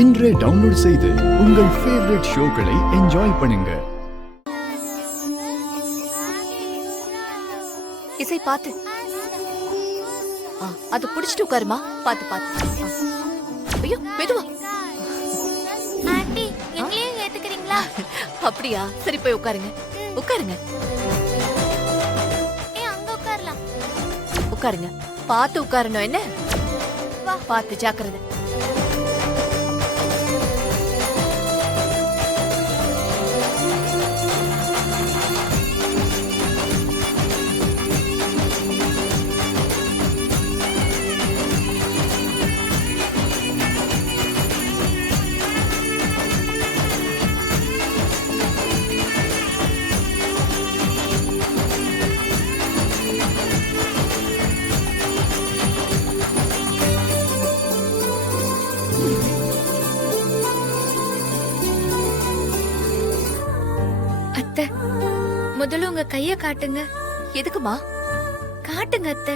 இன்றே டவுன்லோட் செய்து உங்கள் ஃபேவரட் ஷோக்களை என்ஜாய் பண்ணுங்க. இசை பாத்து. அது புடிச்சிட்டு உட்காருமா. பாத்து பாத்து. ஐயோ மெதுவா. ஆண்டி எங்களையும் ஏத்துக்கிறீங்களா? அப்படியா? சரி போய் உட்காருங்க. உட்காருங்க. அங்க உட்காரலாம். உட்காருங்க. பாத்து உட்காரணும். என்ன பாத்து ஜாக்கிரதை. அத்தை, முதல்ல உங்க கைய காட்டுங்க. எதுக்குமா? காட்டுங்க அத்தை.